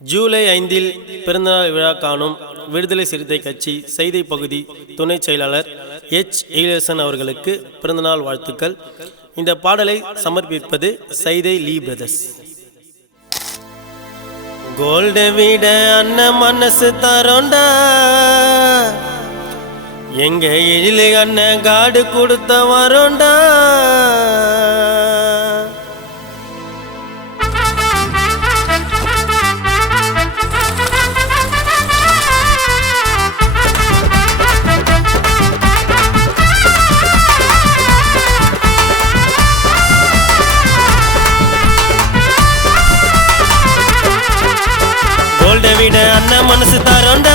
ஜூலை 5 பிறந்தநாள் விழா காணும் விடுதலை சிறுத்தை கட்சி செய்தி பகுதி துணை செயலாளர் எச். எயிலரசன் அவர்களுக்கு பிறந்தநாள் வாழ்த்துக்கள். இந்த பாடலை சமர்ப்பிப்பது சைதை லீ பிரதர்ஸ். கோல்ட விட அண்ணன் மனசு தரோண்டா, எங்க எழிலே அண்ணன் காடு கொடுத்த வரோண்டா. கோல்ட விட அண்ணன் மனசு தரோண்டா,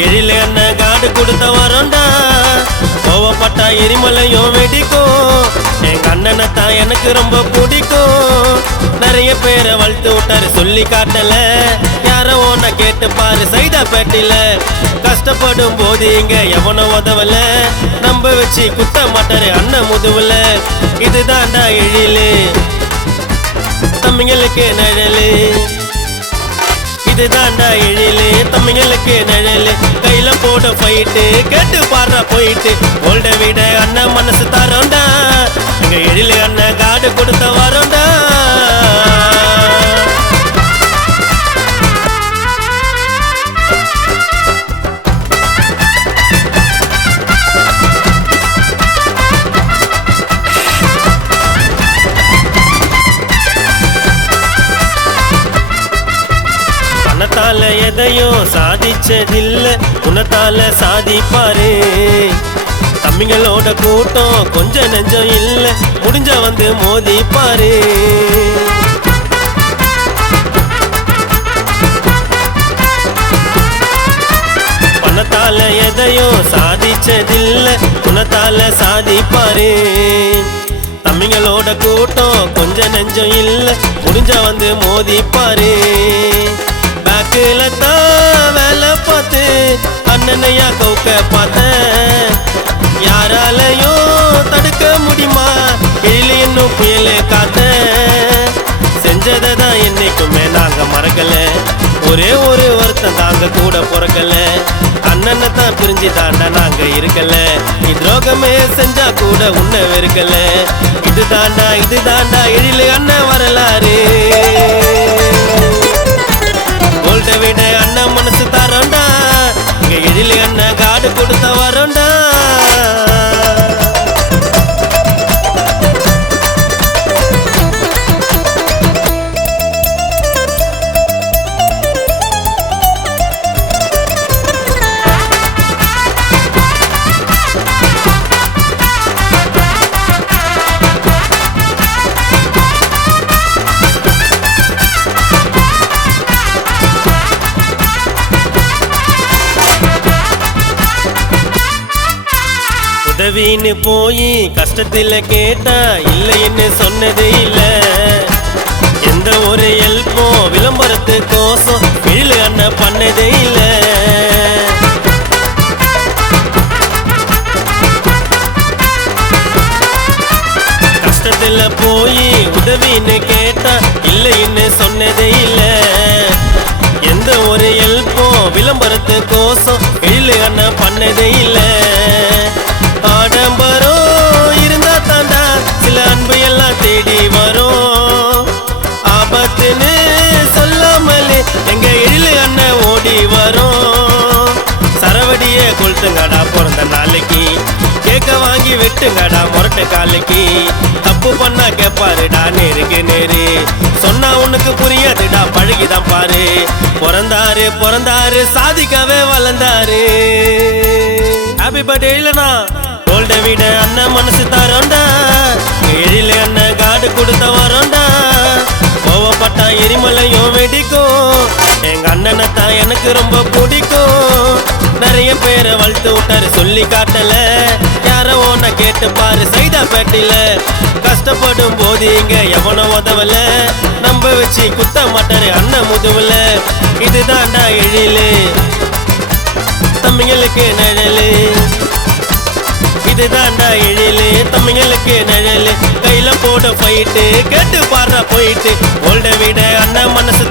எழில அண்ணன் காடு கொடுத்த வரோண்டா. கோவப்பட்டா எரிமலையும் வெடிக்கும், எங்க அண்ணனை தான் எனக்கு ரொம்ப பிடிக்கும். நிறைய பேரை வளர்த்து விட்டாரு சொல்லி காட்டல, யாரோ ஒன்ன கேட்டு பாரு சைதாப்பேட்டையில. கஷ்டப்படும் போது இங்க எவனோ உதவல, நம்ப வச்சு குத்த மாட்டாரு அண்ணன் முதுவுல. இதுதான்டா எழிலு தம்பிங்களுக்கு நிழலு, இதுதான்டா எழிலு தம்பிங்களுக்கு நிழலு. கையில போட போயிட்டு கேட்டு பாடுறா போயிட்டு. கோல்ட விட அண்ணன் மனசு தரோண்டா, எங்க எழிலு அண்ணன் காடு கொடுத்த வரோண்டா. உனத்தால எதையும் சாதிச்சதில்ல, உனத்தால சாதிப்பாரு. தம்பிங்களோட கூட்டம் கொஞ்சம் நெஞ்சம் இல்ல, முடிஞ்ச வந்து மோதிப்பாரு. பணத்தால எதையும் சாதிச்சதில்ல, உனத்தால சாதிப்பாரு. தம்பிங்களோட கூட்டம் கொஞ்சம் நெஞ்சம் இல்ல, முடிஞ்ச வந்து மோதிப்பாரு. பேக்கில தான் வேலை பார்த்து அண்ணனையா கவுக்க பார்த்தேன், யாராலையும் தடுக்க முடியுமா எழிலு இன்னும் புயல காத்தேன். செஞ்சதை தான் என்னைக்குமே நாங்க மறக்கல, ஒரே ஒரு வருத்தம் தாங்க கூட பிறக்கல. அண்ணனை தான் பிரிஞ்சு தாண்டா நாங்க இருக்கல, நீ துரோகமே செஞ்சா கூட உன்னை வெறுக்கல. இதுதாண்டா எழிலு அண்ணன் வரலாறு. கோல்ட விட அண்ணன் மனசு தரோண்டா, இங்க எழிலு அண்ணன் காடு கொடுத்த வரோண்டா. உதவின்னு போய் கஷ்டத்துல கேட்டா இல்லைன்னு சொன்னதே இல்ல, எந்த ஒரு ஹெல்ப்பும் விளம்பரத்துக்கோசம் எழிலு அண்ணன் பண்ணதே இல்ல. கஷ்டத்துல போய் உதவின்னு கேட்டா இல்லைன்னு சொன்னதே இல்ல, எந்த ஒரு ஹெல்ப்பும் விளம்பரத்துக்கோசம் எழிலு அண்ணன் பண்ணதே இல்ல. ஆடம்பரம் இருந்தா தாண்டா சில அன்பு எல்லாம் தேடி வரும், ஆபத்துன்னு சொல்லாமலே எங்க எழிலு அண்ணன் ஓடி வரும். சரவடிய கொளுத்துங்கடா பிறந்த நாளைக்கு, கேக்க வாங்கி வெட்டுங்கடா முரட்டு காலைக்கு. தப்பு பண்ணா கேப்பாருடா நேருக்கு நேரு, சொன்னா உனக்கு புரியாதுடா பழகிதான் பாரு. பிறந்தாரு சாதிக்கவே வளர்ந்தாரு. ஹாப்பி பர்த்டே இல்லனா. கோல்ட விட அண்ணன் மனசு தரோண்டா, எழிலு அண்ணன் காடு கொடுத்த வரோண்டா. கோவப்பட்டா எரிமலையும் வெடிக்கும், எங்க அண்ணனை தான் எனக்கு ரொம்ப பிடிக்கும். நிறைய பேரை வளர்த்து விட்டாரு சொல்லி காட்டல, யாரோ ஒன்ன கேட்டு பாரு சைதாப்பேட்டையில. கஷ்டப்படும் போது இங்க எவனோ உதவல, நம்ப வச்சு குத்த மாட்டாரு அண்ணன் முதுவுல. இதுதான்டா எழிலு தம்பிங்களுக்கு நிழலு, இதுதான்டா எழிலு தம்பிங்களுக்கு நிழலு. கையில போட போயிட்டு கேட்டு பாடுறா போயிட்டு. கோல்ட விட அண்ணன் மனசு